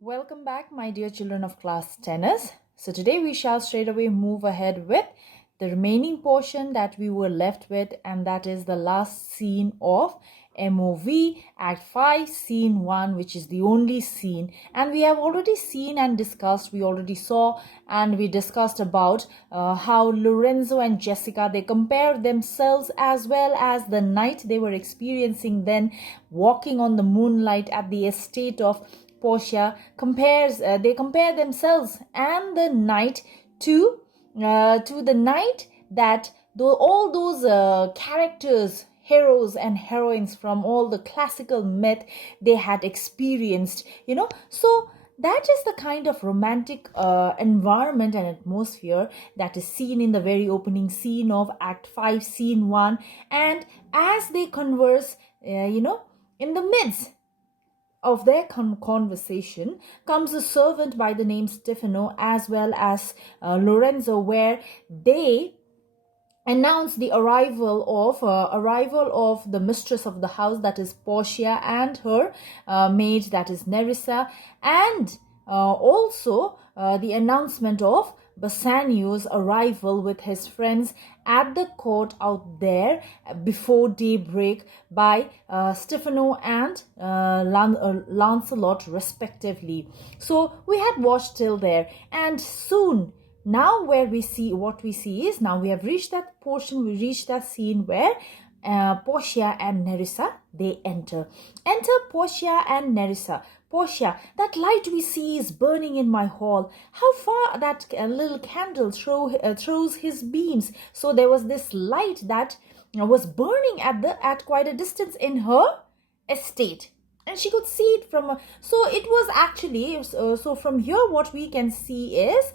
Welcome back, my dear children of class 10ers. So today we shall straight away move ahead with the remaining portion that we were left with, and that is the last scene of MOV Act 5 Scene 1, which is the only scene. And we have already seen and discussed, we already saw and we discussed about how Lorenzo and Jessica, they compare themselves as well as the night they were experiencing then walking on the moonlight at the estate of Portia. They compare themselves and the night to the night that all those characters, heroes and heroines from all the classical myth they had experienced, so that is the kind of romantic environment and atmosphere that is seen in the very opening scene of Act 5 Scene 1. And as they converse, in the midst of their conversation comes a servant by the name Stefano, as well as Lorenzo, where they announce the arrival of the mistress of the house, that is Portia, and her maid, that is Nerissa, and also the announcement of Bassanio's arrival with his friends at the court out there before daybreak by Stefano and Lancelot respectively. So we had watched till there, and soon now where we see what we see is, now we have reached that portion, we reached that scene where Portia and Nerissa, they enter Portia and Nerissa. Portia, that light we see is burning in my hall. How far that little candle throws his beams. So there was this light that was burning at quite a distance in her estate, and she could see it from so it was actually so from here what we can see is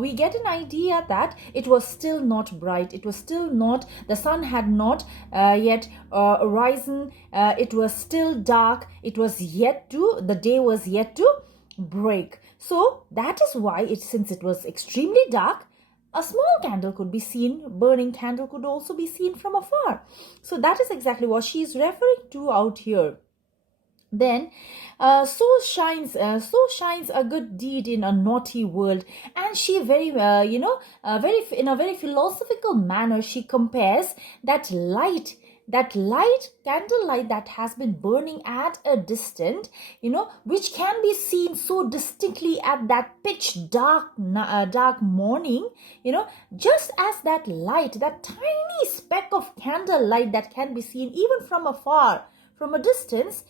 we get an idea that it was still not bright, it was still not, the sun had not yet arisen, it was still dark, the day was yet to break. So that is why since it was extremely dark, a small candle could be seen, burning candle could also be seen from afar. So that is exactly what she is referring to out here. Then so shines a good deed in a naughty world. And she very in a very philosophical manner, she compares that candlelight that has been burning at a distance, which can be seen so distinctly at that pitch dark morning, just as that light, that tiny speck of candlelight that can be seen even from afar, from a distance,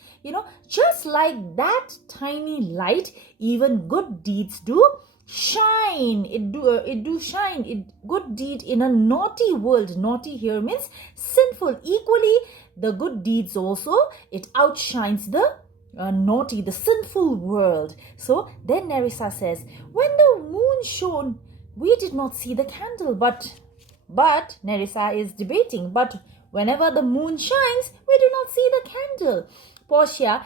just like that tiny light, even good deeds do shine. It do shine. Good deed in a naughty world. Naughty here means sinful. Equally, the good deeds also, it outshines the naughty, the sinful world. So then Nerissa says, when the moon shone, we did not see the candle, but Nerissa is debating, but whenever the moon shines, we do not see the candle. Portia,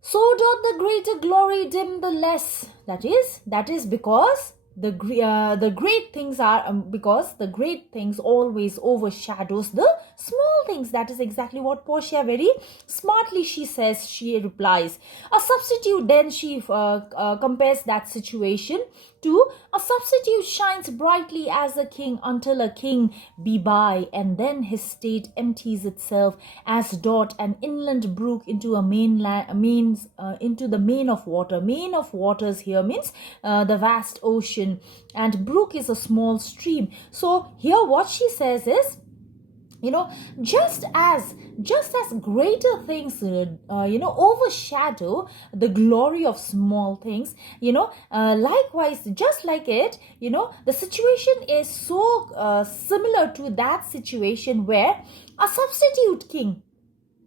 so doth the greater glory dim the less. That is because the great things are because the great things always overshadows the small things. That is exactly what Portia very smartly she replies. A substitute, then she compares that situation to a substitute shines brightly as a king until a king be by, and then his state empties itself as doth an inland brook into a into the main of water. Main of waters here means the vast ocean, and brook is a small stream. So here what she says is, just as greater things overshadow the glory of small things, likewise, just like it, the situation is so similar to that situation where a substitute king,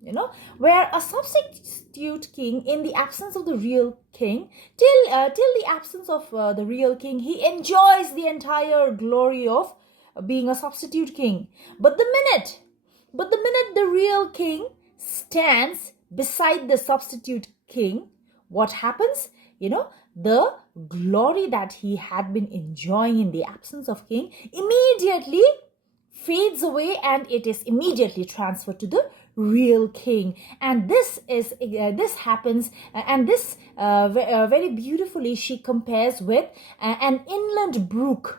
in the absence of the real king, till the absence of the real king, he enjoys the entire glory of being a substitute king. But the minute the real king stands beside the substitute king, what happens? The glory that he had been enjoying in the absence of king immediately fades away, and it is immediately transferred to the real king. And this happens, and this very beautifully she compares with an inland brook.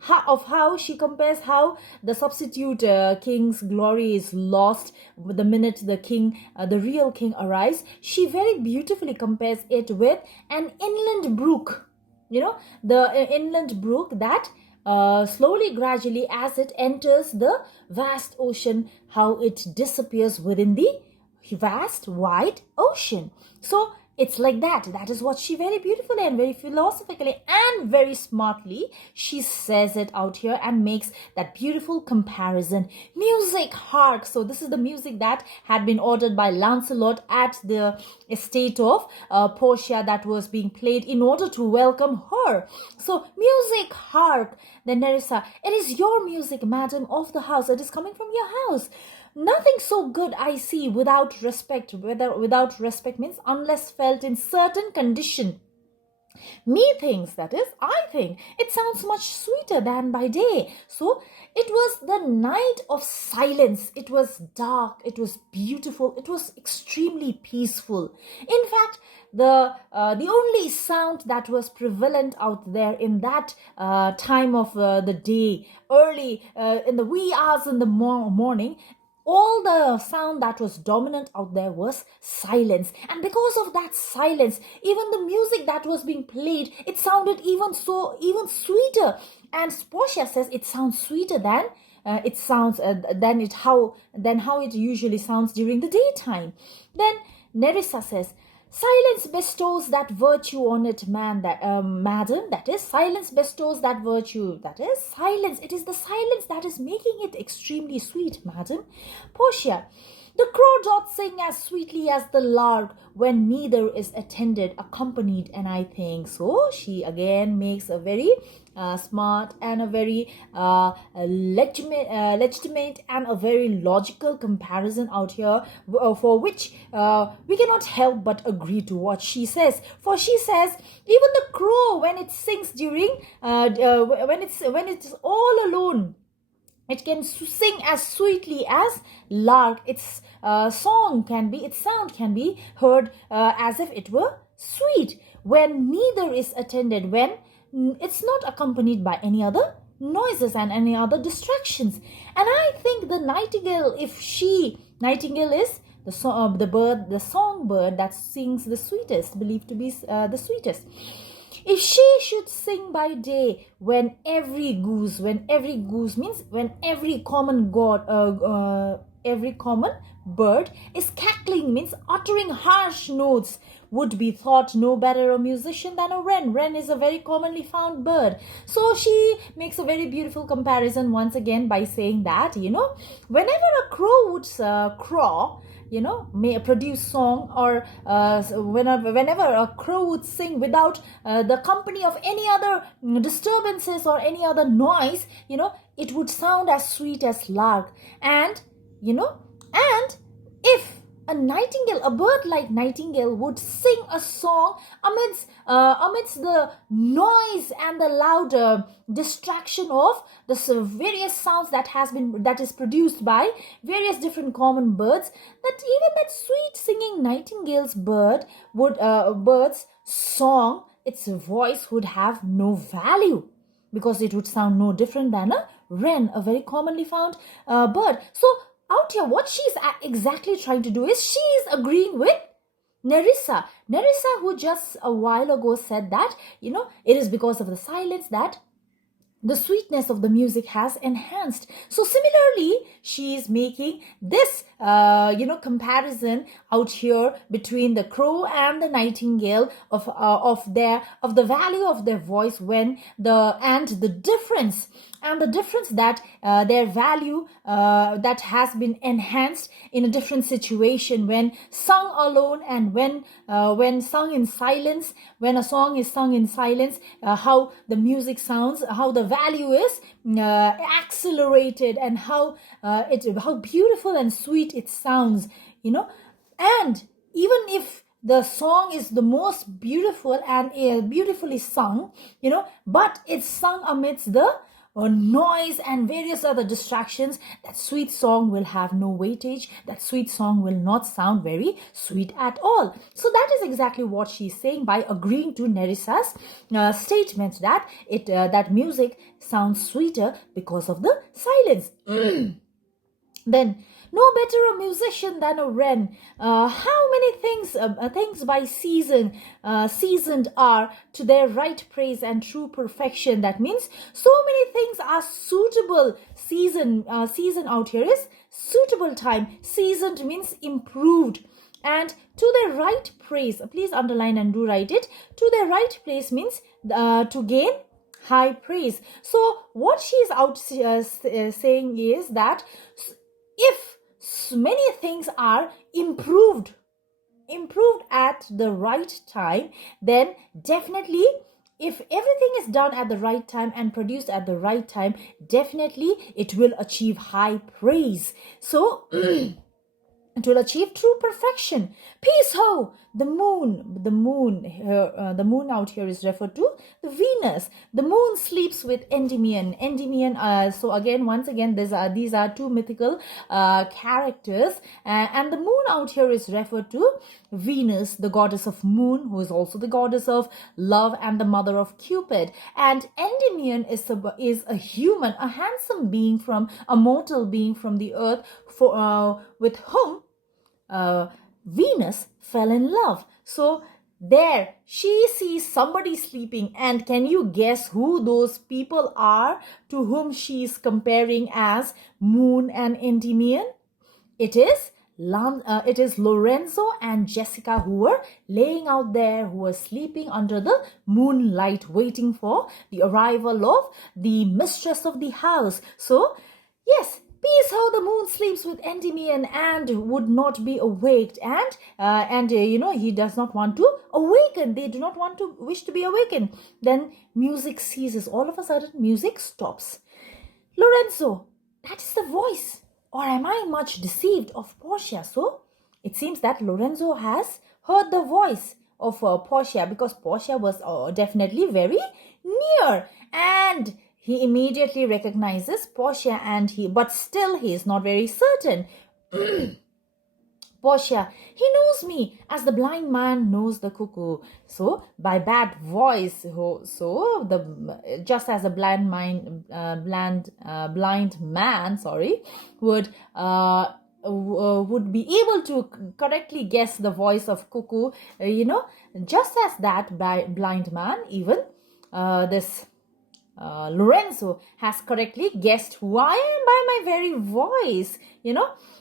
How she compares how the substitute king's glory is lost the minute the real king arrives. She very beautifully compares it with an inland brook. The inland brook that slowly, gradually, as it enters the vast ocean, how it disappears within the vast, wide ocean. So it's like that. That is what she very beautifully and very philosophically and very smartly she says it out here and makes that beautiful comparison. Music, hark. So this is the music that had been ordered by Lancelot at the estate of Portia, that was being played in order to welcome her. So music, hark. Then Nerissa, it is your music, madam of the house. It is coming from your house. Nothing so good I see without respect. Without respect means unless felt in certain condition. Methinks, that is, I think, it sounds much sweeter than by day. So it was the night of silence. It was dark. It was beautiful. It was extremely peaceful. In fact, the only sound that was prevalent out there in that time of the day, early in the wee hours in the morning, all the sound that was dominant out there was silence. And because of that silence, even the music that was being played, it sounded even sweeter. And Portia says it sounds sweeter than how it usually sounds during the daytime. Then Nerissa says, silence bestows that virtue on it, madam. That is, silence bestows that virtue. That is, silence. It is the silence that is making it extremely sweet, madam. Portia, the crow doth sing as sweetly as the lark when neither is attended, accompanied, and I think. So she again makes a very smart and a very legitimate and a very logical comparison out here, for which we cannot help but agree to what she says. For she says even the crow, when it sings during when it's all alone, it can sing as sweetly as lark. Its sound can be heard as if it were sweet when neither is attended, when it's not accompanied by any other noises and any other distractions. And I think the nightingale, nightingale is the songbird that sings the sweetest, believed to be the sweetest. If she should sing by day, when every goose means when every common bird is cackling, means uttering harsh notes, would be thought no better a musician than a wren. Wren is a very commonly found bird. So she makes a very beautiful comparison once again by saying that, whenever a crow would crow, may produce song, or whenever a crow would sing without the company of any other disturbances or any other noise, it would sound as sweet as lark. And if a bird like nightingale would sing a song amidst the noise and the loud distraction of the various sounds that is produced by various different common birds, that even that sweet singing nightingale's bird's song, its voice would have no value, because it would sound no different than a wren, a very commonly found bird. So out here, what she's exactly trying to do is she's agreeing with Nerissa, who just a while ago said that, it is because of the silence that the sweetness of the music has enhanced. So similarly, she is making this, comparison out here between the crow and the nightingale of the value of their voice the difference that their value that has been enhanced in a different situation when sung alone and when sung in silence. When a song is sung in silence, how the music sounds, how the value is accelerated, and how beautiful and sweet it sounds, and even if the song is the most beautiful and beautifully sung, but it's sung amidst the noise and various other distractions, that sweet song will have no weightage. That sweet song will not sound very sweet at all. So that is exactly what she's saying by agreeing to Nerissa's statement that that music sounds sweeter because of the silence. Then, no better a musician than a wren. How many things by seasoned are to their right praise and true perfection. That means so many things are suitable. Season out here is suitable time. Seasoned means improved. And to their right praise, please underline and do write it. To their right place means to gain high praise. So what she is out saying is that if many things are improved at the right time, then definitely if everything is done at the right time and produced at the right time, definitely it will achieve high praise. So it will achieve true perfection. Peace ho! The moon out here is referred to the Venus. The moon sleeps with Endymion. So again, once again, these are two mythical characters, and the moon out here is referred to Venus, the goddess of moon, who is also the goddess of love and the mother of Cupid. And Endymion is a human, a handsome being a mortal being from the earth, with whom Venus fell in love. So there she sees somebody sleeping, and can you guess who those people are to whom she is comparing as Moon and Endymion? It is Lorenzo and Jessica, who were laying out there, who were sleeping under the moonlight, waiting for the arrival of the mistress of the house. So yes, peace how the moon sleeps with Endymion and would not be awaked, and he does not want to awaken. They do not want to wish to be awakened. Then music ceases. All of a sudden, music stops. Lorenzo, that is the voice. Or am I much deceived of Portia? So it seems that Lorenzo has heard the voice of Portia, because Portia was definitely very near, and he immediately recognizes Portia, but still he is not very certain. Portia, he knows me as the blind man knows the cuckoo. So by bad voice, just as a blind man, would be able to correctly guess the voice of cuckoo. Just as that blind man, even this Lorenzo has correctly guessed who I am by my very voice,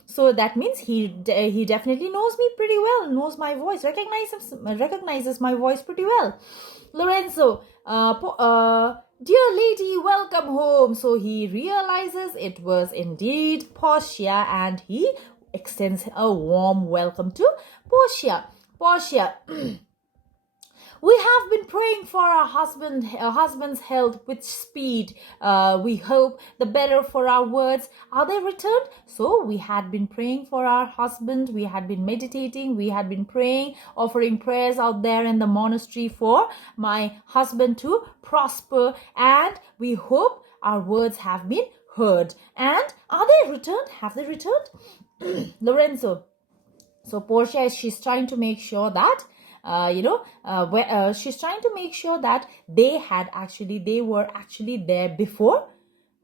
So that means he definitely knows me pretty well, knows my voice, recognizes my voice pretty well. Lorenzo, dear lady, welcome home. So he realizes it was indeed Portia, and he extends a warm welcome to Portia. Portia, we have been praying for our husband's health with speed. We hope the better for our words. Are they returned? So we had been praying for our husband. We had been meditating. We had been praying, offering prayers out there in the monastery for my husband to prosper. And we hope our words have been heard. And are they returned? Have they returned? Lorenzo. So Portia, she's trying to make sure that she's trying to make sure that they were actually there before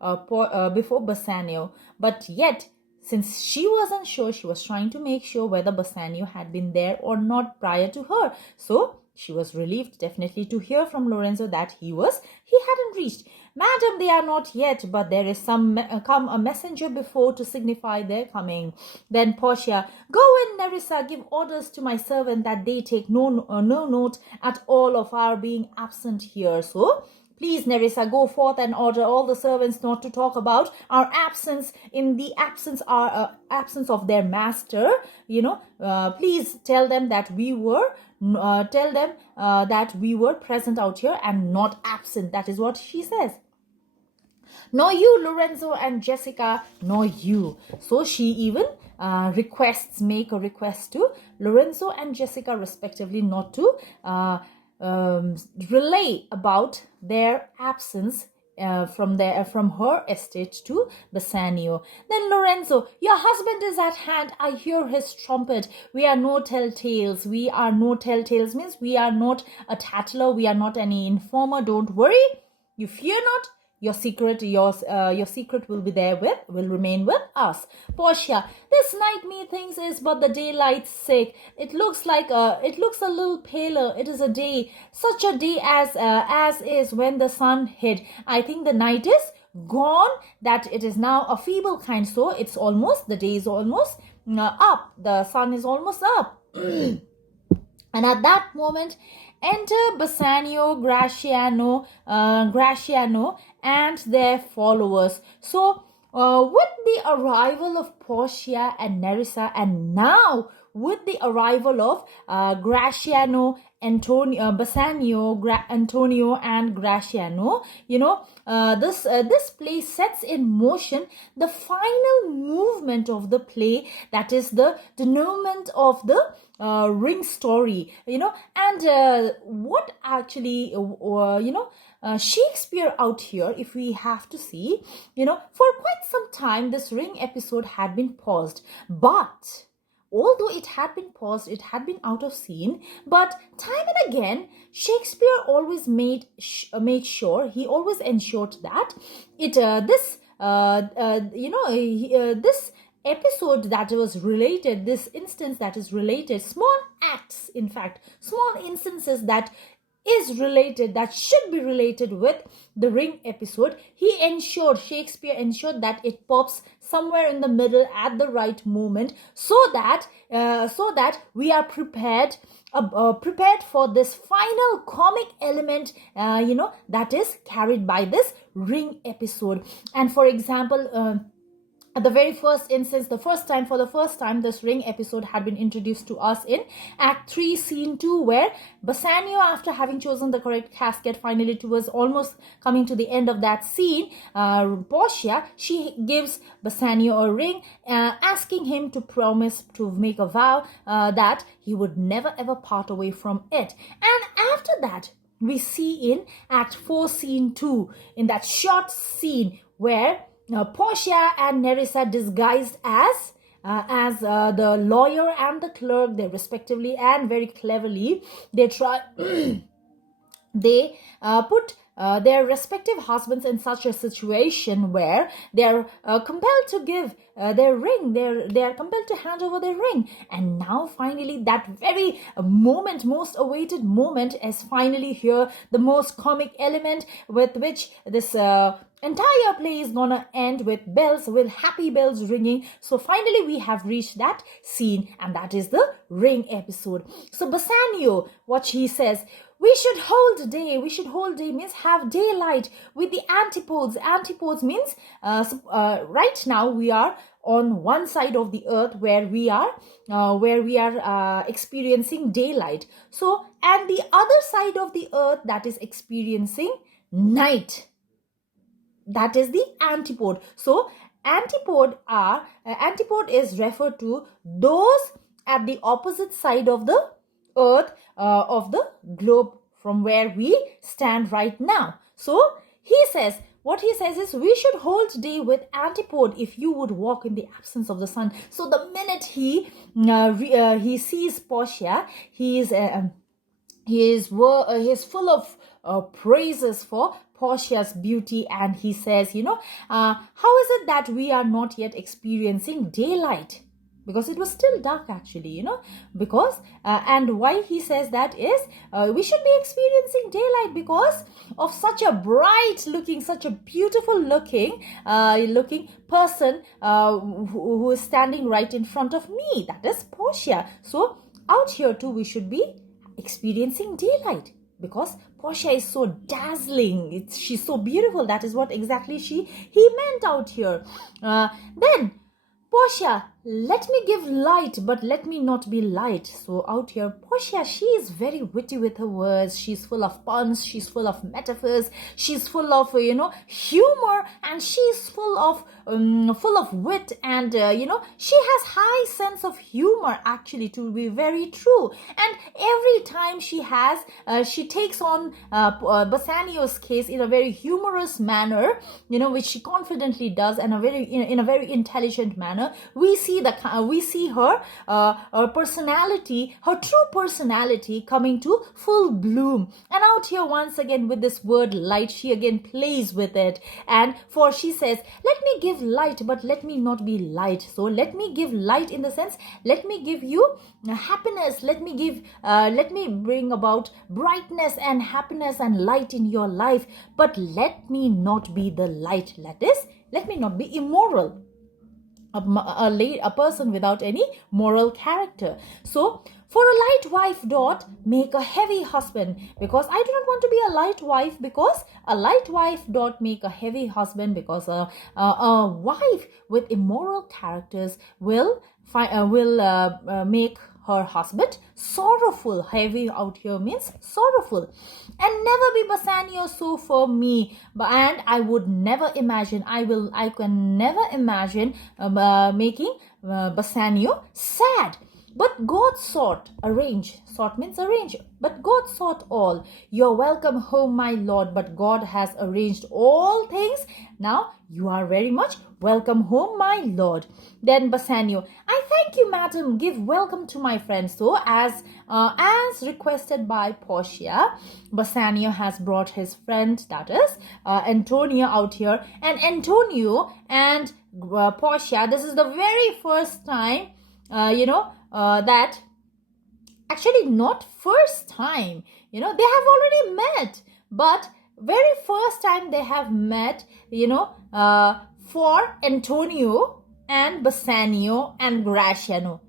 Bassanio, but yet since she wasn't sure, she was trying to make sure whether Bassanio had been there or not prior to her. So she was relieved definitely to hear from Lorenzo that he hadn't reached. Madam, they are not yet, but there is come a messenger before to signify their coming. Then Portia, go in, Nerissa, give orders to my servant that they take no note at all of our being absent here. So please, Nerissa, go forth and order all the servants not to talk about our absence in the absence of their master. Please tell them that we were present out here and not absent. That is what she says. Nor you, Lorenzo and Jessica, nor you. So she even make a request to Lorenzo and Jessica respectively not to relay about their absence from her estate to Bassanio. Then Lorenzo, your husband is at hand. I hear his trumpet. We are no telltales. We are no telltales means we are not a tattler. We are not any informer. Don't worry. You fear not. Your secret will be will remain with us. Portia, this night methinks is but the daylight's sake. It looks a little paler. It is a day, such a day as is when the sun hid. I think the night is gone, that it is now a feeble kind. So the day is almost up. The sun is almost up. And at that moment, enter Bassanio, Gratiano, and their followers. So, with the arrival of Portia and Nerissa, and now with the arrival of Bassanio, Antonio, and Gratiano, this play sets in motion the final movement of the play, that is the denouement of the ring story, and what actually, Shakespeare out here, if we have to see, for quite some time, this ring episode had been paused, but although it had been paused, it had been out of scene, but time and again, Shakespeare always made sure, he always ensured that this episode that was related, this instance that is related, small acts, in fact, small instances that is related, that should be related with the ring episode, Shakespeare ensured that it pops somewhere in the middle at the right moment, so that we are prepared for this final comic element, that is carried by this ring episode. And for example, at the very first instance, for the first time, this ring episode had been introduced to us in Act 3, Scene 2, where Bassanio, after having chosen the correct casket, finally towards almost coming to the end of that scene, Portia, she gives Bassanio a ring, asking him to promise to make a vow that he would never ever part away from it. And after that, we see in Act 4, Scene 2, in that short scene where Portia and Nerissa, disguised as the lawyer and the clerk, they respectively, and very cleverly, they try they put their respective husbands in such a situation where they are compelled to give their ring, they are compelled to hand over their ring. And now finally that very moment, most awaited moment, is finally here, the most comic element with which this entire play is gonna end, with happy bells ringing. So finally we have reached that scene, and that is the ring episode. So Bassanio, what he says, we should hold day means have daylight with the antipodes. Antipodes means right now we are on one side of the earth where we are experiencing daylight. So, and the other side of the earth that is experiencing night, that is the antipode. So antipode is referred to those at the opposite side of the earth, of the globe from where we stand right now. So what he says is, we should hold day with antipode if you would walk in the absence of the sun. So the minute he sees Portia, he is full of praises for Portia's beauty, and he says, how is it that we are not yet experiencing daylight? Because it was still dark actually, because and why he says that is, we should be experiencing daylight because of such a bright looking, such a beautiful looking person who is standing right in front of me, that is Portia. So out here too we should be experiencing daylight, because Portia is so dazzling, she's so beautiful. That is what exactly he meant out here. Then Portia, let me give light, but let me not be light. So out here, Portia, she is very witty with her words. She's full of puns. She's full of metaphors. She's full of, humor, and she's full of wit. And, she has high sense of humor, actually, to be very true. And every time she takes on Bassanio's case in a very humorous manner, which she confidently does, and in a very intelligent manner. We see her personality, her true personality coming to full bloom. And out here, once again, with this word light, she again plays with it. And for she says, let me give light, but let me not be light. So let me give light in the sense, let me give you happiness. Let me bring about brightness and happiness and light in your life. But let me not be the light. That is, let me not be immoral. A person without any moral character. So, for a light wife dot make a heavy husband, because I do not want to be a light wife, because a light wife dot make a heavy husband, because a wife with immoral characters will make her husband sorrowful. Heavy out here means sorrowful. And never be Bassanio so for me. And I would never imagine, I can never imagine making Bassanio sad. But God arrange. Sought means arrange. But God sought all. You're welcome home, my Lord. But God has arranged all things. Now you are very much welcome home, my Lord. Then Bassanio, I thank you, madam. Give welcome to my friend. So as requested by Portia, Bassanio has brought his friend, that is Antonio, out here. And Antonio and Portia, this is the very first time, that actually not first time, they have already met, but very first time they have met, for Antonio and Bassanio and Gratiano.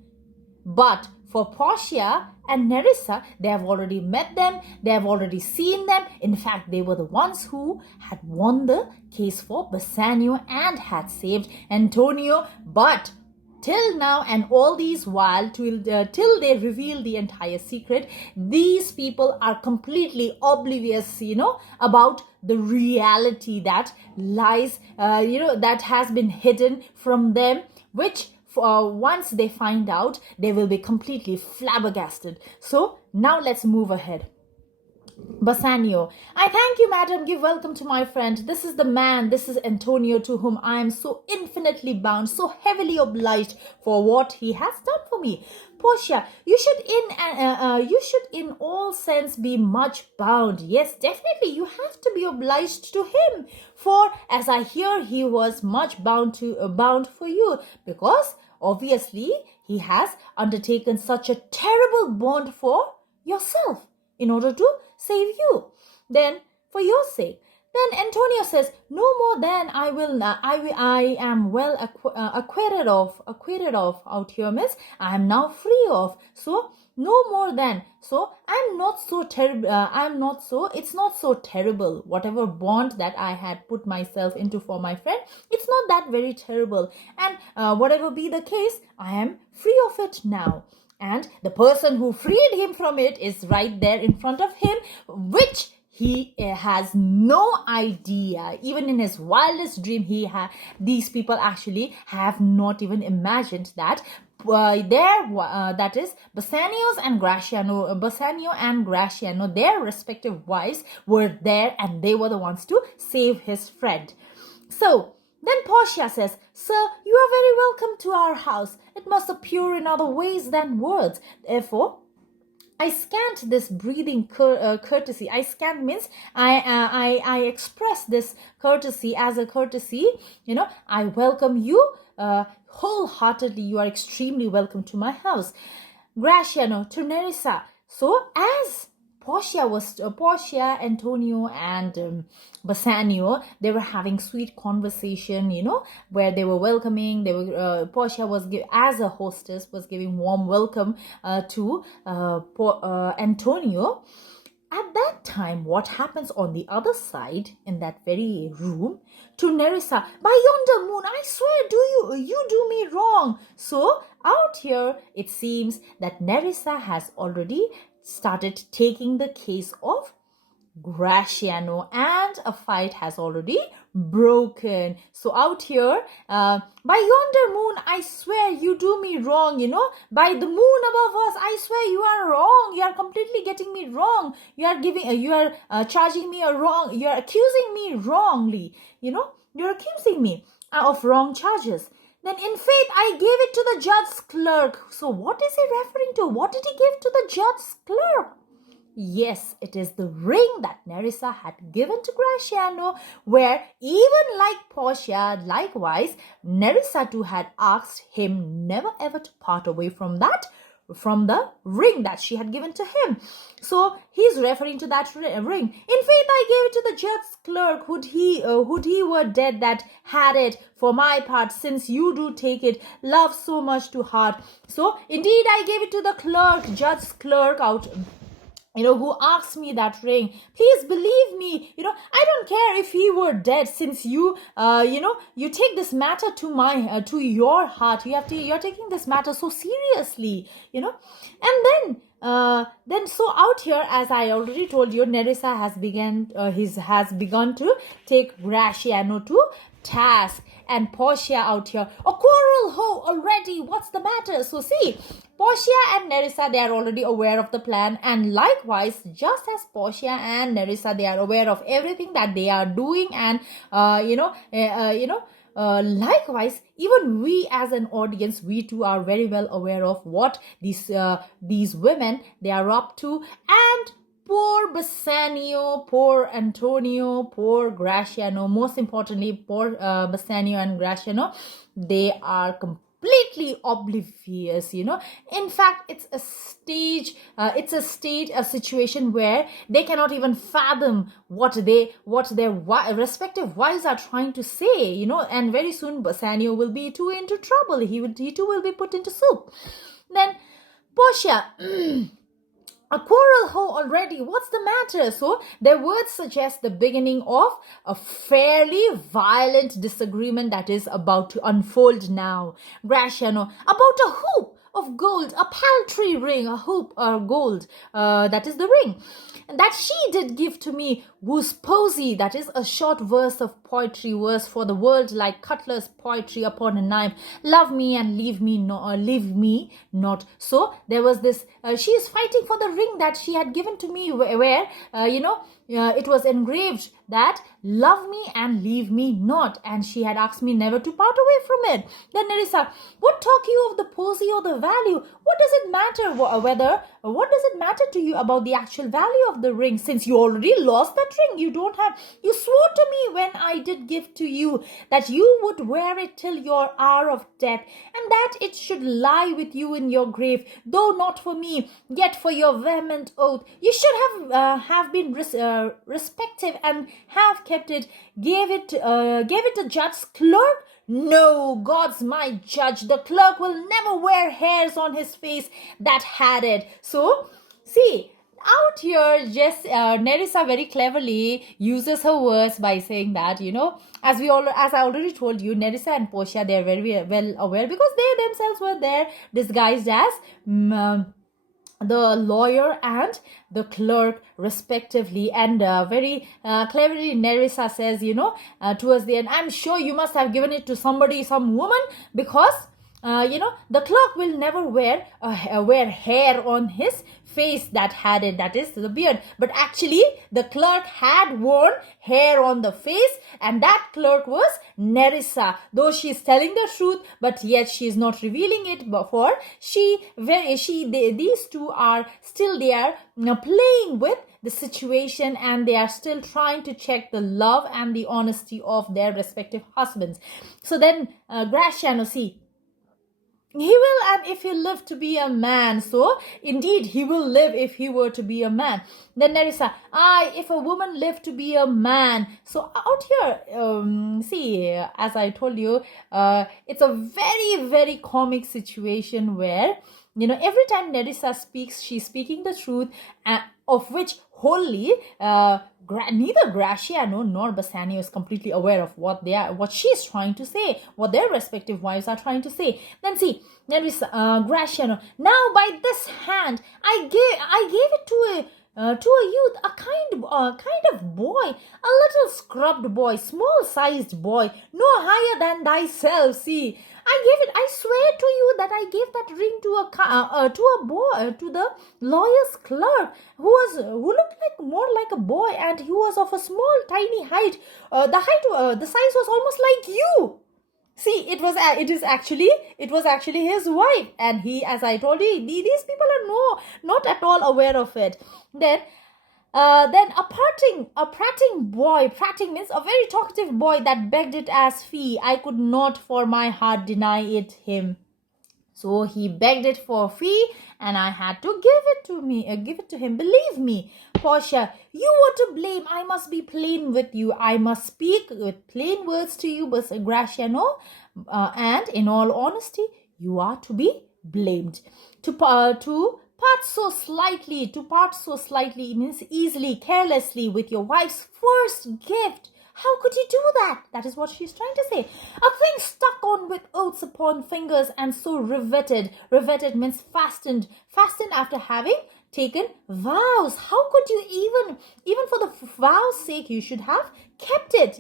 But for Portia and Nerissa, they have already met them, they have already seen them. In fact, they were the ones who had won the case for Bassanio and had saved Antonio. But till now, and all these while, till they reveal the entire secret, these people are completely oblivious, about the reality that lies, that has been hidden from them, which once they find out, they will be completely flabbergasted. So now let's move ahead. Bassanio, I thank you, madam. Give welcome to my friend. This is the man, this is Antonio, to whom I am so infinitely bound, so heavily obliged for what he has done for me. Portia, you should in all sense be much bound. Yes, definitely, you have to be obliged to him. For as I hear, he was much bound for you, because obviously he has undertaken such a terrible bond for yourself in order to save you. Then, for your sake. Then Antonio says, no more than I am well acquitted of out here, miss. I am now free of. So, no more than. So, I'm not so terrible. It's not so terrible. Whatever bond that I had put myself into for my friend, it's not that very terrible. And whatever be the case, I am free of it now. And the person who freed him from it is right there in front of him, which he has no idea. Even in his wildest dream, these people actually have not even imagined that that is Bassanio and Gratiano, their respective wives were there, and they were the ones to save his friend. So then Portia says, sir, you are very welcome to our house. It must appear in other ways than words. Therefore, I scant this breathing courtesy. I scant means I express this courtesy as a courtesy. I welcome you wholeheartedly. You are extremely welcome to my house. Gratiano to Nerissa. So as Portia, Antonio, and Bassanio, they were having sweet conversation, where they were welcoming. Portia was as a hostess was giving warm welcome to Antonio. At that time, what happens on the other side in that very room to Nerissa? By yonder moon, I swear, you do me wrong. So out here, it seems that Nerissa has already started taking the case of Graciano, and a fight has already broken. So out here, by yonder moon, I swear you do me wrong. By the moon above us, I swear you are wrong. You are completely getting me wrong. You are charging me a wrong. You are accusing me wrongly. You're accusing me of wrong charges. Then in faith, I gave it to the judge's clerk. So what is he referring to? What did he give to the judge's clerk? Yes, it is the ring that Nerissa had given to Graciano, where even like Portia, likewise, Nerissa too had asked him never ever to part away from the ring that she had given to him. So he's referring to that ring. In faith, I gave it to the judge's clerk. Would he were dead that had it. For my part, since you do take it, love so much to heart. So indeed, I gave it to the judge's clerk out, who asked me that ring. Please believe me. I don't care if he were dead, since you take this matter to your heart. You're taking this matter so seriously, and then so out here, as I already told you, Nerissa has begun to take Graciano to task, and Portia out here, a quarrel ho already, what's the matter? So see, Portia and Nerissa, they are already aware of the plan, and likewise, just as Portia and Nerissa, they are aware of everything that they are doing, and likewise, even we as an audience, we too are very well aware of what these women, they are up to. And poor Bassanio, poor Antonio, poor Graciano, most importantly, poor Bassanio and Graciano, they are completely oblivious. In fact, it's a situation where they cannot even fathom what their respective wives are trying to say. And very soon Bassanio will be too into trouble. He too will be put into soup. Then Portia, a quarrel ho already, what's the matter? So their words suggest the beginning of a fairly violent disagreement that is about to unfold now. Graciano, about a hoop of gold, a paltry ring, a hoop or gold, that is the ring that she did give to me, whose posy, that is a short verse of poetry, verse for the world like cutler's poetry upon a knife, love me and leave me not. So there was this, she is fighting for the ring that she had given to me, where it was engraved that love me and leave me not, and she had asked me never to part away from it. Then Nerissa, what talk you of the posy or the value? What does it matter what does it matter to you about the actual value of the ring, since you already lost that ring? You swore to me when I did give to you that you would wear it till your hour of death, and that it should lie with you in your grave, though not for me, yet for your vehement oath. You should have been respective and have kept it. Gave it to judge's clerk? No, God's my judge. The clerk will never wear hairs on his face that had it. So, see, out here, just Nerissa very cleverly uses her words by saying that, as I already told you, Nerissa and Portia, they are very well aware, because they themselves were there disguised as the lawyer and the clerk respectively, and very cleverly Nerissa says, towards the end, I'm sure you must have given it to some woman, because the clerk will never wear hair on his face that had it, that is the beard. But actually, the clerk had worn hair on the face, and that clerk was Nerissa. Though she is telling the truth, but yet she is not revealing it. Before these two are still there, playing with the situation, and they are still trying to check the love and the honesty of their respective husbands. So then, Graciano, see, he will, and if he lived to be a man. So indeed he will live if he were to be a man. Then Nerissa, if a woman lived to be a man. So out here, see, as I told you, it's a very, very comic situation where, every time Nerissa speaks, she's speaking the truth, of which wholly, neither Graciano nor Bassanio is completely aware of what she's trying to say, what their respective wives are trying to say. Then see, then we Graciano. Now by this hand, I gave it to a youth, a kind of boy, a little scrubbed boy, small-sized boy, no higher than thyself. See, I swear to you that I gave that ring to a boy, to the lawyer's clerk, who looked like more like a boy, and he was of a small, tiny height. The size was almost like you. See, it was actually his wife, and he, as I told you, these people are not at all aware of it. Then a prating means a very talkative boy that begged it as fee. I could not for my heart deny it him. So he begged it for fee, and I had to give it to him. Believe me, Portia, you were to blame. I must be plain with you. I must speak with plain words to you, but Graciano, and in all honesty, you are to be blamed. To part so slightly means easily, carelessly with your wife's first gift. How could you do that? That is what she's trying to say. A thing stuck on with oaths upon fingers and so riveted. Riveted means fastened after having taken vows. How could you even for the vows' sake, you should have kept it,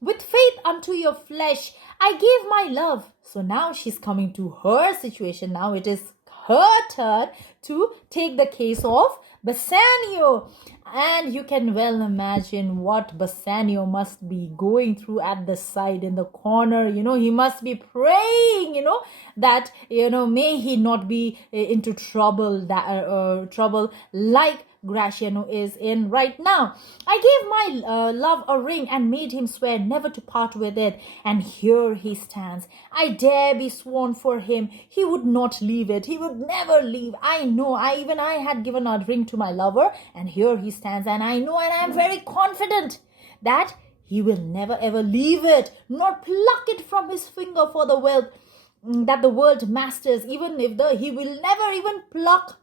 with faith unto your flesh. I gave my love. So now she's coming to her situation. Now it is her turn to take the case of Bassanio. And you can well imagine what Bassanio must be going through at the side in the corner. He must be praying, that, may he not be into trouble, trouble like Graciano is in right now. I gave my love a ring and made him swear never to part with it. And here he stands. I dare be sworn for him. He would not leave it. He would never leave. I know. I had given a ring to my lover, and here he stands. And I know, and I am very confident that he will never ever leave it, nor pluck it from his finger for the wealth that the world masters. Even if he will never even pluck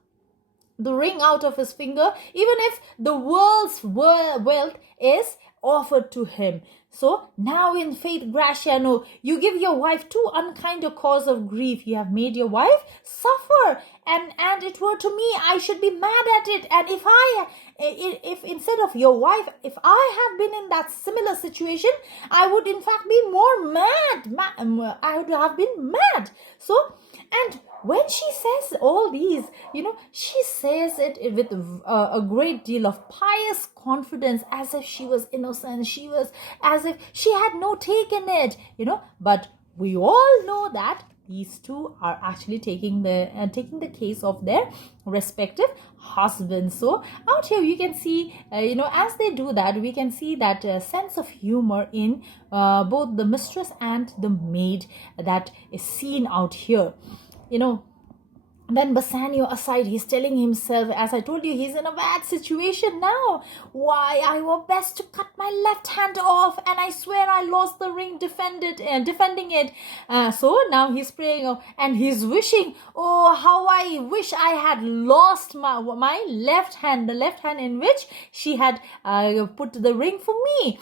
the ring out of his finger, even if the world's wealth is offered to him. So now in faith, Graciano, you give your wife too unkind a cause of grief. You have made your wife suffer, and it were to me, I should be mad at it. And if instead of your wife, if I had been in that similar situation, I would in fact be more mad. I would have been mad. So, and when she says all these, she says it with a great deal of pious confidence, as if she was innocent. She was as if she had no take in it, But we all know that these two are actually taking the case of their respective husbands. So out here you can see, as they do that, we can see that sense of humor in both the mistress and the maid that is seen out here. Then Bassanio aside, he's telling himself, as I told you, he's in a bad situation now. Why, I were best to cut my left hand off, and I swear I lost the ring defending it. So now he's praying, and he's wishing, oh, how I wish I had lost my left hand, the left hand in which she had put the ring for me.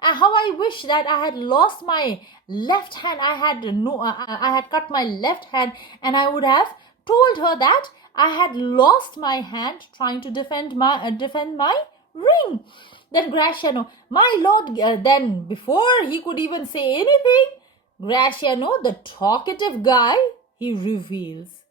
How I wish that I had lost my left hand. I had cut my left hand, and I would have told her that I had lost my hand trying to defend my ring. Then Graciano, my lord, then before he could even say anything, Graciano, the talkative guy, he reveals.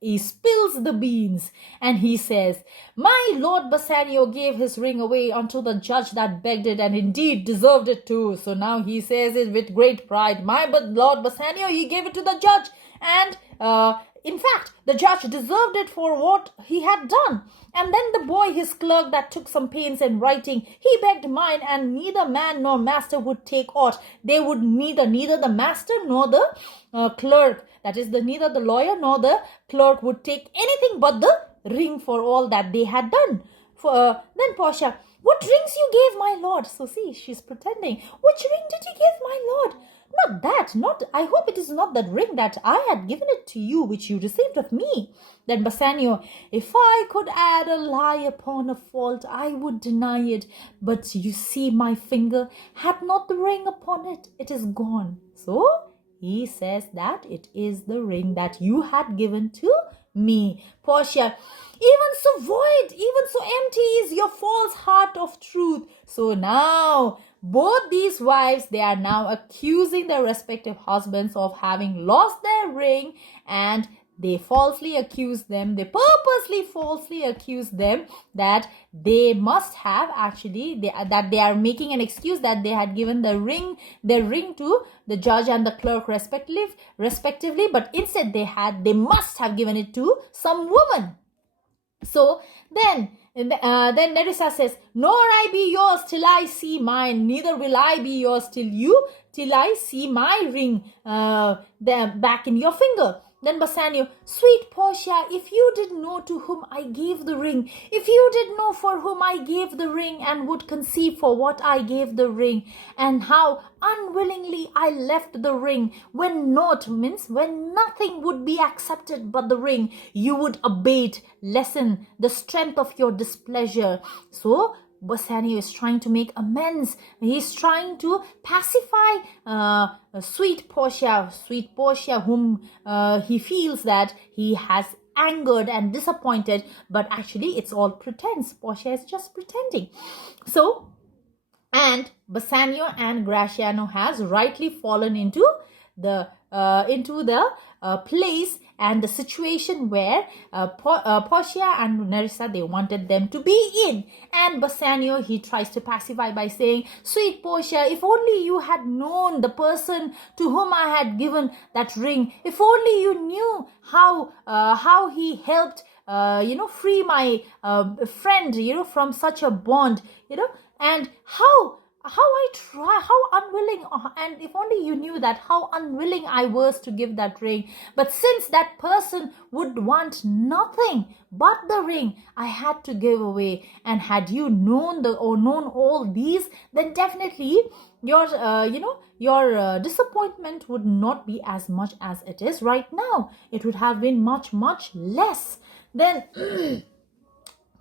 He spills the beans, and he says, my lord Bassanio gave his ring away unto the judge that begged it, and indeed deserved it too. So now he says it with great pride. My lord Bassanio, he gave it to the judge, and in fact, the judge deserved it for what he had done. And then the boy, his clerk, that took some pains in writing, he begged mine, and neither man nor master would take aught. They would neither the master nor the clerk, that is, neither the lawyer nor the clerk would take anything but the ring for all that they had done. Then Portia, what rings you gave my lord? So see, she's pretending. Which ring did you give my lord? Not that, not, I hope it is not that ring that I had given it to you, which you received of me. Then Bassanio, if I could add a lie upon a fault, I would deny it. But you see, my finger had not the ring upon it. It is gone. So he says that it is the ring that you had given to me. Portia, even so void, even so empty is your false heart of truth. So now both these wives, they are now accusing their respective husbands of having lost their ring, and they falsely accuse them, they purposely falsely accuse them that they must have actually, that they are making an excuse that they had given their ring to the judge and the clerk respectively, but instead they must have given it to some woman. So then Nerissa says, nor I be yours till I see mine, neither will I be yours till I see my ring back in your finger. Then Bassanio, sweet Portia, if you did know to whom I gave the ring, if you did know for whom I gave the ring, and would conceive for what I gave the ring, and how unwillingly I left the ring, when nothing would be accepted but the ring, you would abate, lessen the strength of your displeasure. So Bassanio is trying to make amends. He's trying to pacify sweet Portia, whom he feels that he has angered and disappointed, but actually it's all pretense. Portia is just pretending. So, and Bassanio and Gratiano has rightly fallen into the place and the situation where Portia and Nerissa, they wanted them to be in. And Bassanio, he tries to pacify by saying, sweet Portia, if only you had known the person to whom I had given that ring, if only you knew how he helped free my friend, from such a bond, and how unwilling, and if only you knew that how unwilling I was to give that ring. But since that person would want nothing but the ring, I had to give away. And had you known all these, then definitely your disappointment would not be as much as it is right now. It would have been much, much less. Then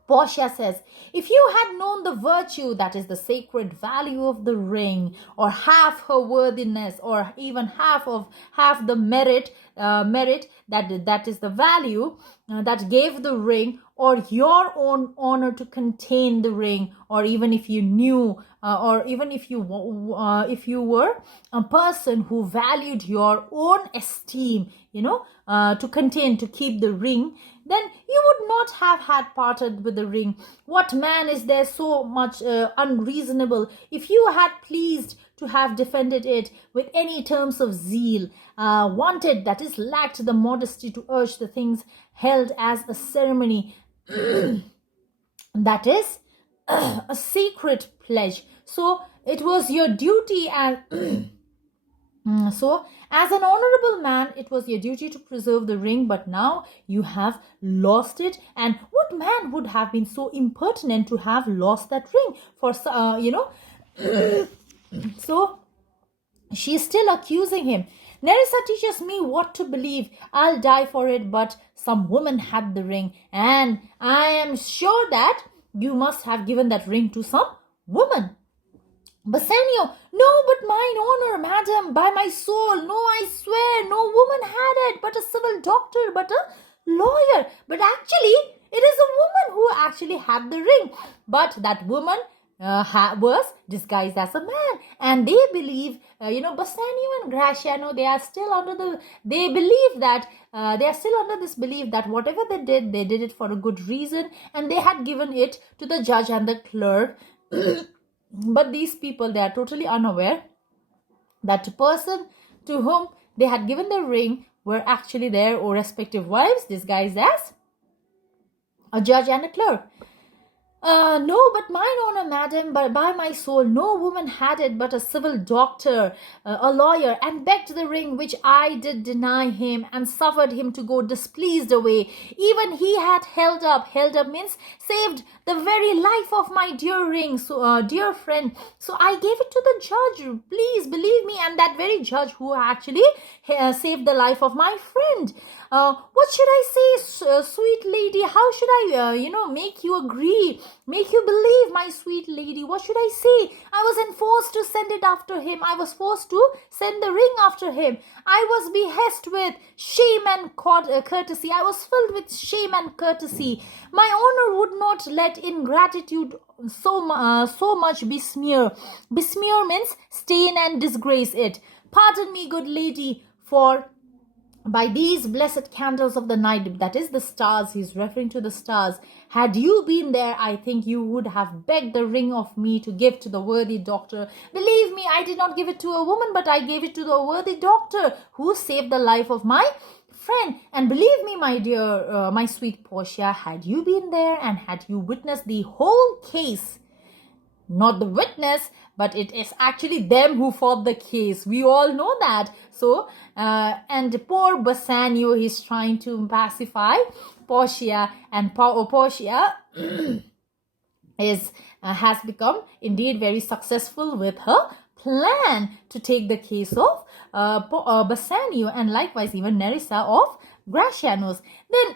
Portia says, if you had known the virtue, that is the sacred value of the ring, or half her worthiness, or even half the merit that is the value that gave the ring, or your own honor to contain the ring, or even if you knew, or even if you were a person who valued your own esteem, to keep the ring, then you would not have had parted with the ring. What man is there so much unreasonable? If you had pleased to have defended it with any terms of zeal, wanted, that is, lacked the modesty to urge the things held as a ceremony, that is, a secret pledge. So it was your duty as So, as an honorable man, it was your duty to preserve the ring, but now you have lost it. And what man would have been so impertinent to have lost that ring? So, she is still accusing him. Nerissa teaches me what to believe. I'll die for it, but some woman had the ring, and I am sure that you must have given that ring to some woman. Bassanio, no, but mine honor, madam, by my soul, no, I swear, no woman had it, but a civil doctor, but a lawyer. But actually, it is a woman who actually had the ring. But that woman was disguised as a man. And they believe, Bassanio and Gratiano, they are still under this belief that whatever they did it for a good reason, and they had given it to the judge and the clerk. But these people, they are totally unaware that the person to whom they had given the ring were actually their respective wives, disguised as a judge and a clerk. No, but mine honor, madam, but by my soul, no woman had it but a civil doctor, a lawyer, and begged the ring, which I did deny him, and suffered him to go displeased away. Even he had held up means saved the very life of my dear ring, so dear friend. So I gave it to the judge. Please believe me, and that very judge who actually saved the life of my friend. What should I say, sweet lady? How should I, make you agree, make you believe, my sweet lady? What should I say? I was enforced to send it after him. I was forced to send the ring after him. I was behest with shame and courtesy. I was filled with shame and courtesy. My honor would not let ingratitude so much besmear. Besmear means stain and disgrace it. Pardon me, good lady, for by these blessed candles of the night, that is the stars, he's referring to the stars, had you been there, I think you would have begged the ring of me to give to the worthy doctor. Believe me, I did not give it to a woman, but I gave it to the worthy doctor who saved the life of my friend. And believe me, my dear, my sweet Portia, had you been there and had you witnessed the whole case, not the witness, but it is actually them who fought the case. We all know that. So, and poor Bassanio, he's trying to pacify Portia, and Portia has become indeed very successful with her plan to take the case of Bassanio, and likewise even Nerissa of Gratianos. Then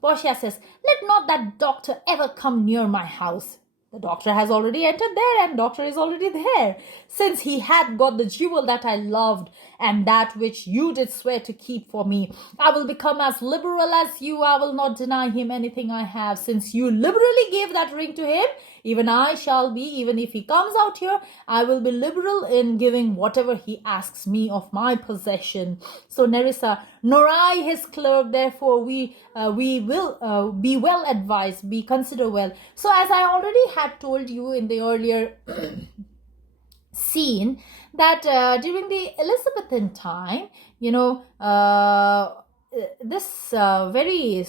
Portia says, let not that doctor ever come near my house. The doctor has already entered there, and doctor is already there. Since he had got the jewel that I loved, and that which you did swear to keep for me, I will become as liberal as you. I will not deny him anything I have. Since you liberally gave that ring to him, even I shall be, even if he comes out here, I will be liberal in giving whatever he asks me of my possession. So Nerissa, nor I his clerk, therefore we will be well advised, be consider well. So as I already had told you in the earlier scene, that during the Elizabethan time, this very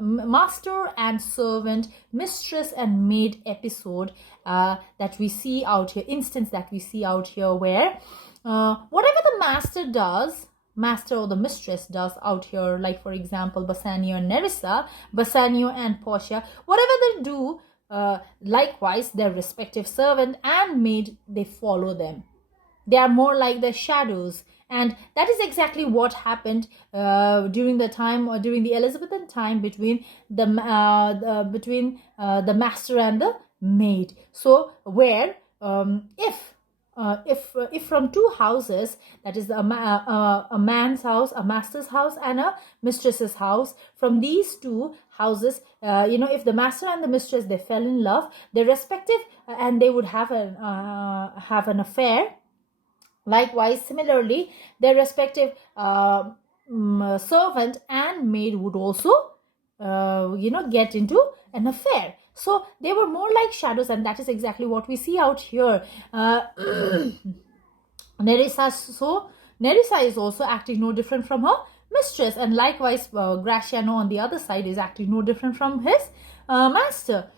master and servant, mistress and maid episode that we see out here, instance that we see out here, where whatever the master or the mistress does out here, like for example Bassanio and Nerissa, Bassanio and Portia, whatever they do, likewise their respective servant and maid, they follow them. They are more like the shadows. And that is exactly what happened during the time, or during the Elizabethan time, between the master and the maid. So where if from two houses, that is a man's house, a master's house, and a mistress's house, from these two houses, if the master and the mistress, they fell in love, their respective, and they would have an affair. Likewise, similarly, their respective servant and maid would also, get into an affair. So they were more like shadows, and that is exactly what we see out here. Nerissa is also acting no different from her mistress, and likewise Gratiano on the other side is acting no different from his master.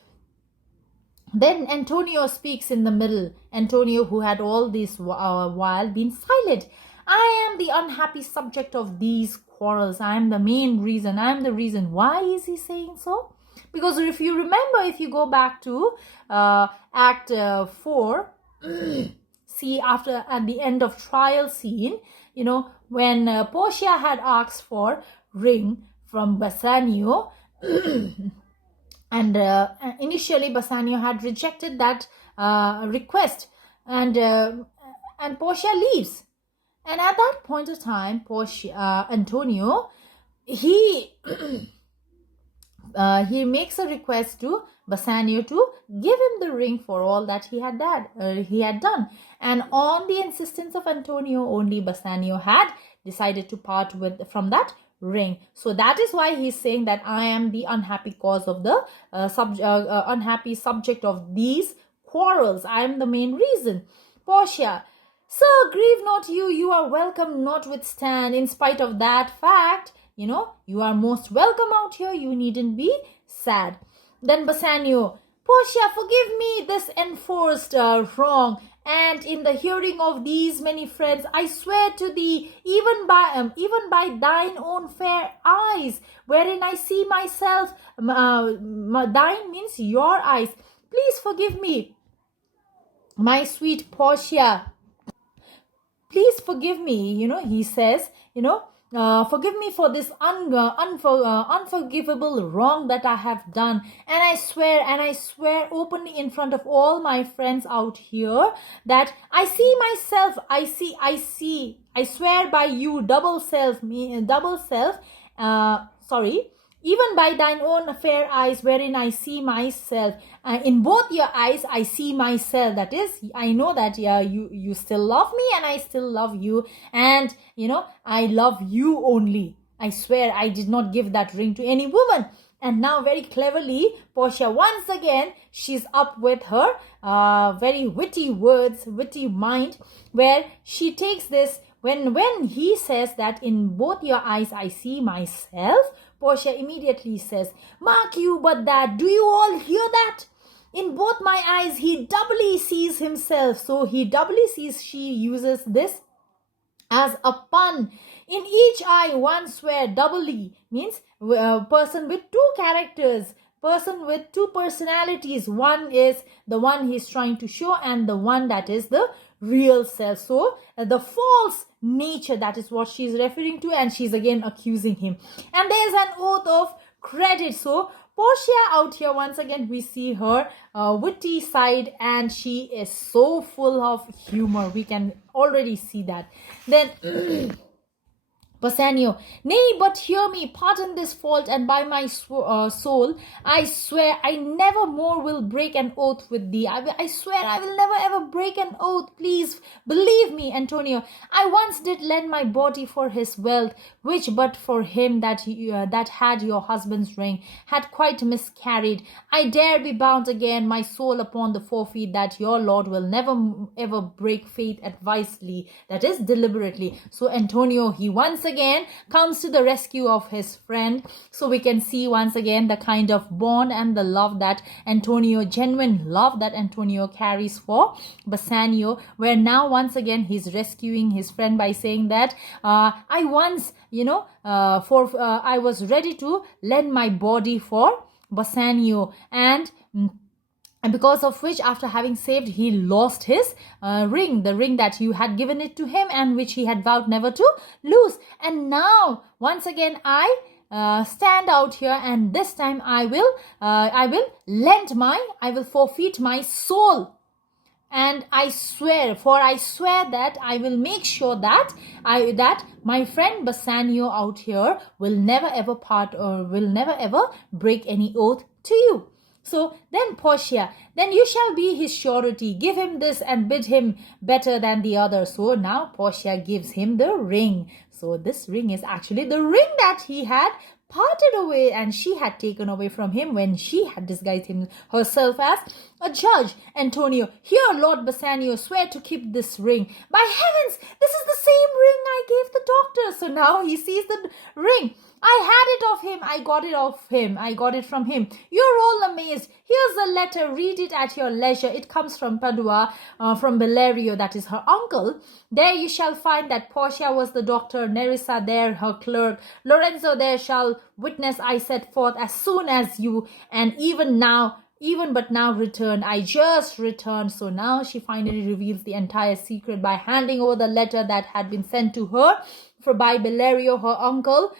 Then Antonio speaks in the middle. Antonio, who had all this while been silent. I am the unhappy subject of these quarrels. I am the main reason. I am the reason. Why is he saying so? Because if you remember, if you go back to Act 4, see, at the end of trial scene, when Portia had asked for ring from Bassanio, and initially Bassanio had rejected that request, and Portia leaves. And at that point of time, Antonio, he makes a request to Bassanio to give him the ring for all that he had done. And on the insistence of Antonio, only Bassanio had decided to part from that ring. So that is why he's saying that I am the unhappy cause of the unhappy subject of these quarrels. I am the main reason. Portia, sir, grieve not you are welcome notwithstand. In spite of that fact, you are most welcome out here. You needn't be sad. Then Bassanio, Portia, forgive me this enforced wrong. And in the hearing of these many friends, I swear to thee, even by thine own fair eyes, wherein I see myself, thine means your eyes. Please forgive me, my sweet Portia. Please forgive me, he says, forgive me for this unforgivable wrong that I have done. And I swear openly in front of all my friends out here that I see myself, I swear by you, double self, even by thine own fair eyes, wherein I see myself. In both your eyes, I see myself. That is, I know that you still love me, and I still love you. And, I love you only. I swear I did not give that ring to any woman. And now very cleverly, Portia, once again, she's up with her very witty words, witty mind, where she takes this, when he says that in both your eyes I see myself, Portia immediately says, mark you but that, do you all hear that? In both my eyes he doubly sees himself. So he doubly sees, she uses this as a pun. In each eye one swear doubly means person with two characters, person with two personalities. One is the one he's trying to show, and the one that is the real self. So the false nature, that is what she's referring to, and she's again accusing him. And there's an oath of credit. So Portia out here, once again we see her witty side, and she is so full of humor. We can already see that. Then Bassanio, nay, but hear me, pardon this fault, and by my soul, I swear I never more will break an oath with thee. I swear I will never ever break an oath. Please believe me, Antonio. I once did lend my body for his wealth, which but for him that had your husband's ring had quite miscarried. I dare be bound again, my soul upon the forfeit, that your lord will never ever break faith advisedly, that is deliberately. So Antonio, he once again comes to the rescue of his friend. So we can see once again the kind of bond and the love that Antonio, genuine love that Antonio carries for Bassanio, where now once again he's rescuing his friend by saying that I once, I was ready to lend my body for Bassanio, and because of which, after having saved, he lost his ring, the ring that you had given it to him and which he had vowed never to lose. And now once again I stand out here, and this time I will forfeit my soul. And I swear that I will make sure that my friend Bassanio out here will never ever part, or will never ever break any oath to you. So then Portia, then you shall be his surety. Give him this and bid him better than the other. So now Portia gives him the ring. So this ring is actually the ring that he had parted away, and she had taken away from him when she had disguised herself as a judge. Antonio, here Lord Bassanio, swear to keep this ring. By heavens, this is the same ring I gave the doctor. So now he sees the ring. I had it of him. I got it of him. I got it from him. You're all amazed. Here's the letter. Read it at your leisure. It comes from Padua, from Bellerio, that is her uncle. There you shall find that Portia was the doctor, Nerissa there her clerk, Lorenzo there shall witness I set forth as soon as you, and even but now returned. I just returned. So now she finally reveals the entire secret by handing over the letter that had been sent to her by Bellerio, her uncle,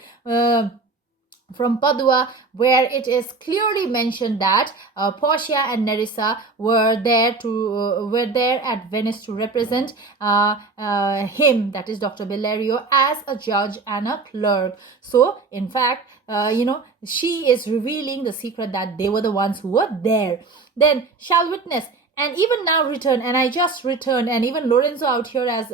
from Padua, where it is clearly mentioned that Portia and Nerissa were there at Venice to represent him, that is Dr. Bellerio, as a judge and a clerk. So in fact, she is revealing the secret that they were the ones who were there. Then shall witness, and even now return, and I just returned, and even Lorenzo out here is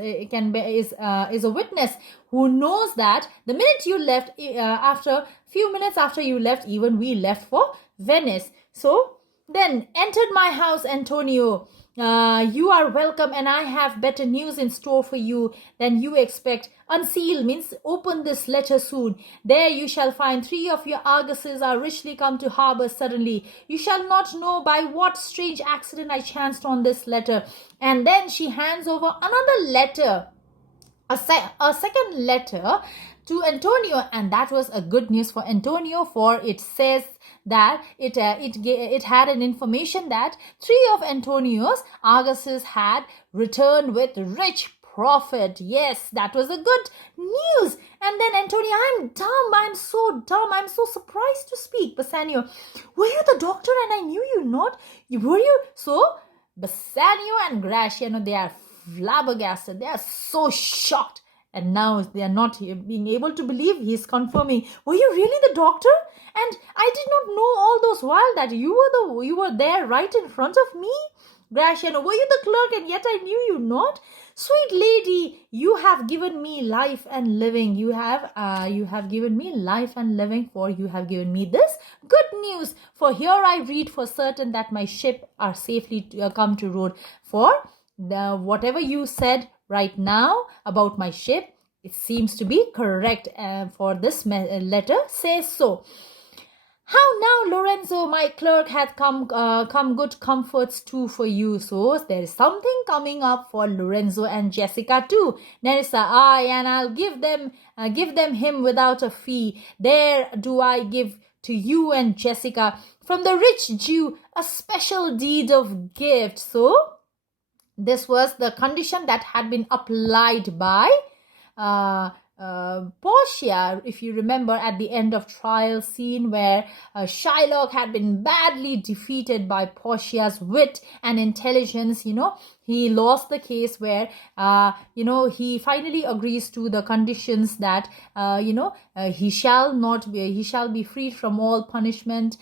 a witness who knows that the minute you left, few minutes after you left, even we left for Venice. So then entered my house, Antonio, You are welcome, and I have better news in store for you than you expect. Unseal means open this letter soon. There you shall find 3 of your Argosies are richly come to harbor suddenly. You shall not know by what strange accident I chanced on this letter. And then she hands over another letter, a second letter to Antonio, and that was a good news for Antonio, for it says that it had an information that 3 of Antonio's Argosies had returned with rich profit. Yes, that was a good news. And then Antonio, I'm so dumb, I'm so surprised to speak. Bassanio, were you the doctor and I knew you not? Were you? So Bassanio and Graciano, they are flabbergasted. They are so shocked. And now they are not being able to believe he's confirming. Were you really the doctor? And I did not know all those while that you were there right in front of me. Graciano, were you the clerk and yet I knew you not? Sweet lady, you have given me life and living. You have given me life and living, for you have given me this good news. For here I read for certain that my ship are safely come to road. For whatever you said right now about my ship, it seems to be correct. For this letter says so. How now, Lorenzo, my clerk, hath come good comforts too for you. So there is something coming up for Lorenzo and Jessica too. Nerissa, aye, and I'll give them him without a fee. There do I give to you and Jessica from the rich Jew a special deed of gift. So this was the condition that had been applied by Portia, if you remember, at the end of trial scene where Shylock had been badly defeated by Portia's wit and intelligence. He lost the case where he finally agrees to the conditions that he shall be freed from all punishment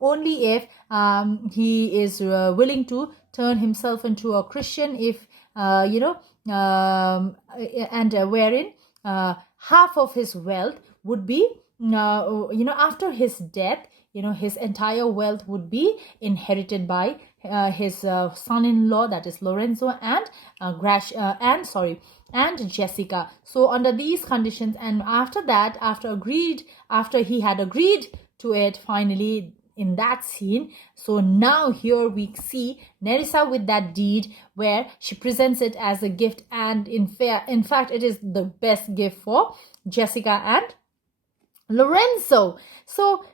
only if he is willing to turn himself into a Christian, if wherein half of his wealth would be after his death, his entire wealth would be inherited by his son-in-law, that is Lorenzo, and Jessica. So under these conditions, and after that, after he had agreed to it finally in that scene. So now here we see Nerissa with that deed where she presents it as a gift, and in fact it is the best gift for Jessica and Lorenzo. So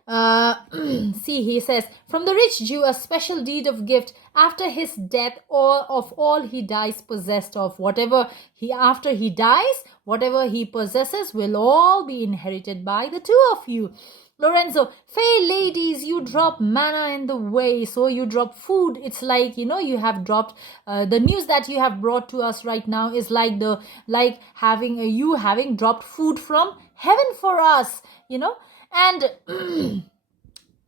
see, he says, from the rich Jew a special deed of gift after his death, all he dies possessed of. After he dies, whatever he possesses will all be inherited by the two of you. Lorenzo, fair ladies, you drop manna in the way, so you drop food. It's like, you have dropped the news that you have brought to us right now is like having dropped food from heaven for us, and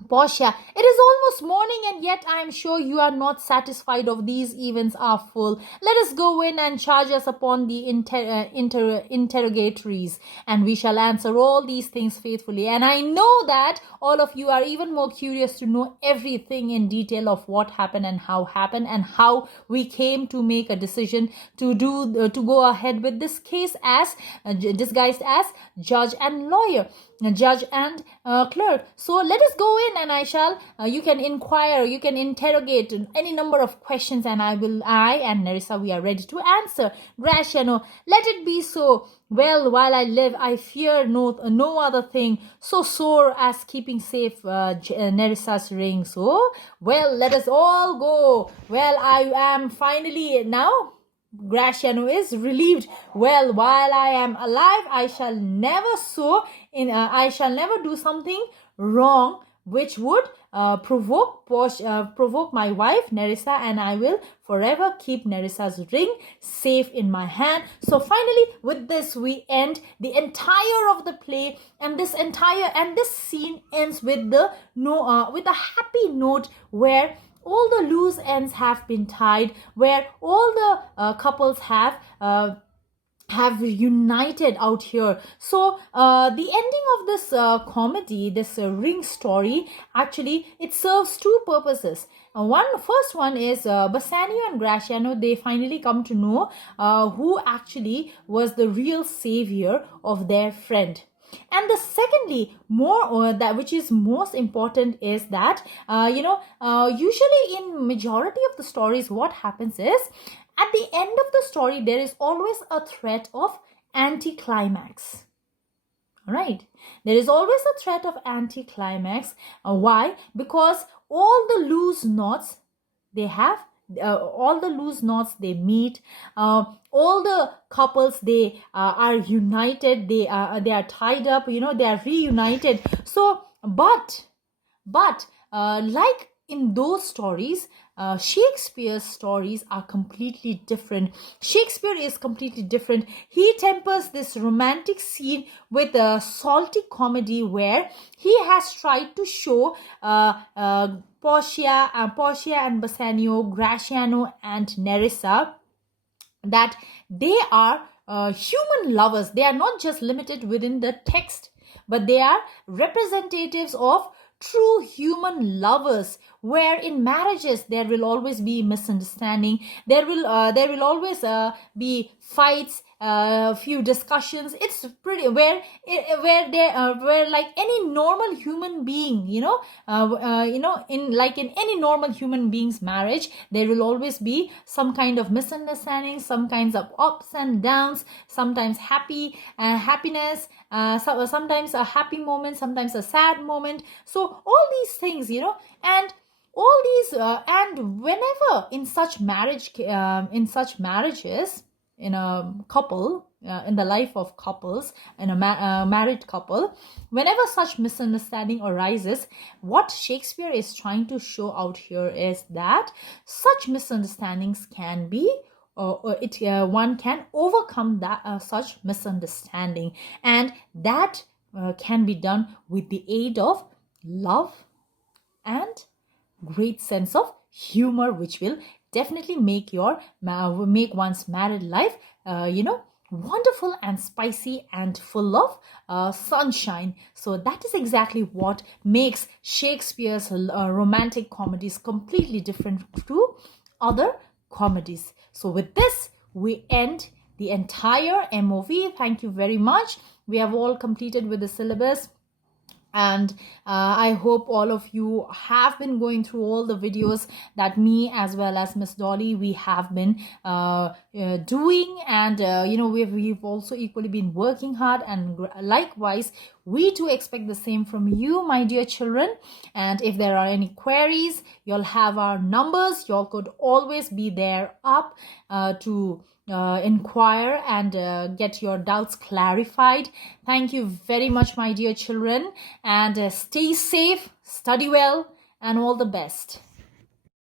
Portia, it is almost morning and yet I am sure you are not satisfied of these events are full. Let us go in and charge us upon the interrogatories, and we shall answer all these things faithfully. And I know that all of you are even more curious to know everything in detail of what happened and how we came to make a decision to go ahead with this case as disguised as judge and clerk. So let us go in, and you can inquire, you can interrogate any number of questions, and I and Nerissa, we are ready to answer. Graciano, let it be so. Well, while I live, I fear no other thing so sore as keeping safe Nerissa's ring. So, well, let us all go. Well, I am finally now. Graciano is relieved. Well, while I am alive, I shall never do something wrong which would provoke my wife Nerissa, and I will forever keep Nerissa's ring safe in my hand. So finally, with this we end the entire of the play, and this scene ends with a happy note where all the loose ends have been tied, where all the couples have have united out here. So the ending of this comedy, this ring story, actually it serves two purposes. First one is Bassanio and Graciano, they finally come to know who actually was the real savior of their friend. And the secondly, more that which is most important is that usually in majority of the stories, what happens is at the end of the story there is always a threat of anticlimax. Right, there is always a threat of anticlimax. Why? Because all the loose knots they have, all the loose knots they meet, all the couples they are united, they are tied up, they are reunited. So but like in those stories, Shakespeare's stories are completely different. Shakespeare is completely different. He tempers this romantic scene with a salty comedy where he has tried to show Portia and Bassanio, Graciano and Nerissa, that they are human lovers. They are not just limited within the text, but they are representatives of true human lovers, where in marriages there will always be misunderstanding, there will always be fights, few discussions. It's pretty where like any normal human being, in any normal human being's marriage, there will always be some kind of misunderstanding, some kinds of ups and downs, sometimes happiness, sometimes a happy moment, sometimes a sad moment. So all these things, and all these and whenever in such marriages, in a couple, in the life of couples, in a married couple, whenever such misunderstanding arises, what Shakespeare is trying to show out here is that such misunderstandings can be one can overcome that such misunderstanding, and that can be done with the aid of love and great sense of humor, which will definitely make one's married life wonderful and spicy and full of sunshine. So that is exactly what makes Shakespeare's romantic comedies completely different to other comedies. So with this we end the entire MOV. Thank you very much. We have all completed with the syllabus, and I hope all of you have been going through all the videos that me as well as Miss Dolly we have been doing, and we've also equally been working hard, and likewise we too expect the same from you, my dear children. And if there are any queries, you'll have our numbers. Y'all could always be there up to inquire and get your doubts clarified. Thank you very much, my dear children, and stay safe, study well, and all the best.